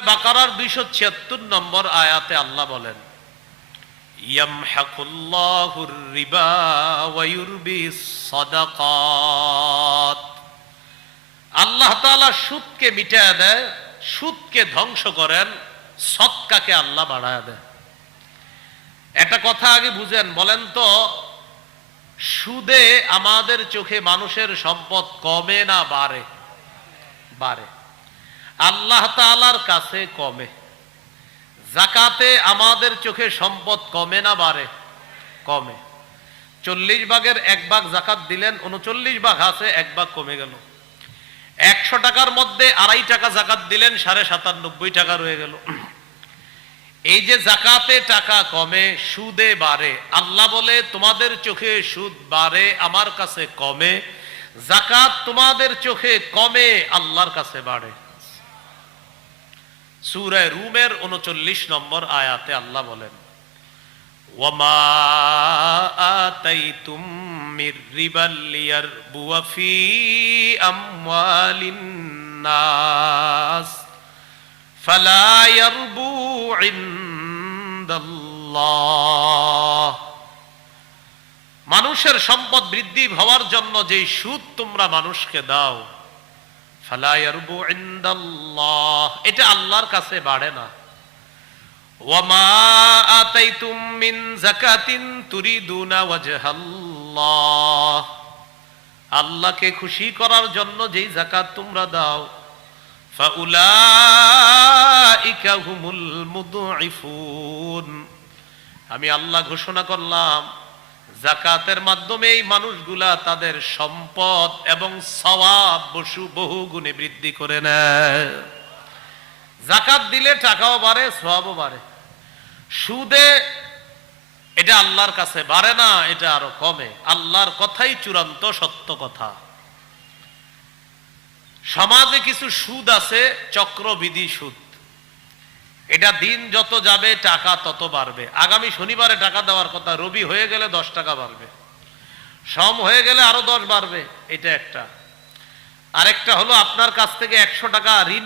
বাকারার 276 নম্বর আয়াতে আল্লাহ বলেন, ইয়ামহাকুল্লাহুর রিবা ওয়া ইউরবিস সাদাকাত। আল্লাহ তাআলা সুদকে মিটায়া দেয়, সুদকে ধ্বংস করেন, সদকাকে আল্লাহ বাড়ায়া দেয়। একটা কথা আগে বুঝেন, বলেন তো সুদে আমাদের চোখে মানুষের সম্পদ কমে না বাড়ে? বাড়ে। আল্লাহ তাআলার কাছে কমে। যাকাতে আমাদের চোখে সম্পদ কমে না বাড়ে? কমে। 40 ভাগের 1 ভাগ যাকাত দিলেন, 39 ভাগ আছে, 1 ভাগ কমে গেল। 100 টাকার মধ্যে 2.5 টাকা যাকাত দিলেন, 97.5 টাকা রয়ে গেল। এই যে যাকাতে টাকা কমে, সুদে বাড়ে। আল্লাহ বলে তোমাদের চোখে সুদ বাড়ে, আমার কাছে কমে। যাকাত তোমাদের চোখে কমে, আল্লাহর কাছে বাড়ে। সূরা রুমের 39 নম্বর আয়াতে আল্লাহ বলেন, ওয়ামা আতাইতুম মির রিবাল লিয়ারবুয়া ফি আমওয়ালিন নাস ফালা ইয়ারবু ইনদাল্লাহ। মানুষের সম্পদ বৃদ্ধি হওয়ার জন্য যে সুদ তোমরা মানুষকে দাও, ফালা ইয়ারবু ইনদাল্লাহ, এটা আল্লাহর কাছে বাড়ে না। ওয়ামা আতাইতুম মিন যাকাতিন তুরিদুনা ওয়াজহাল্লাহ, আল্লাহকে খুশি করার জন্য যেই যাকাত তোমরা দাও, ফাউলাইকা হুমুল মুদঈফুন, আমি আল্লাহ ঘোষণা করলাম যাকাতের মাধ্যমে এই মানুষগুলা তাদের সম্পদ এবং সওয়াব বহু গুণে বৃদ্ধি করে নেয়। যাকাত দিলে টাকাও বাড়ে, সওয়াবও বাড়ে। সুদে এটা আল্লাহর কাছে বাড়ে না, এটা আরো কমে। আল্লাহর কথাই চূড়ান্ত সত্য কথা। সমাজে কিছু সুদ আছে, চক্রবৃদ্ধি সুদ। এটা দিন যত যাবে টাকা তত বাড়বে। আগামী শনিবারে টাকা দেওয়ার কথা, রবি হয়ে গেলে 10 টাকা বাড়বে, সোম হয়ে গেলে আরো 10 বাড়বে। এটা একটা। আরেকটা হলো আপনার কাছ থেকে 100 টাকা ঋণ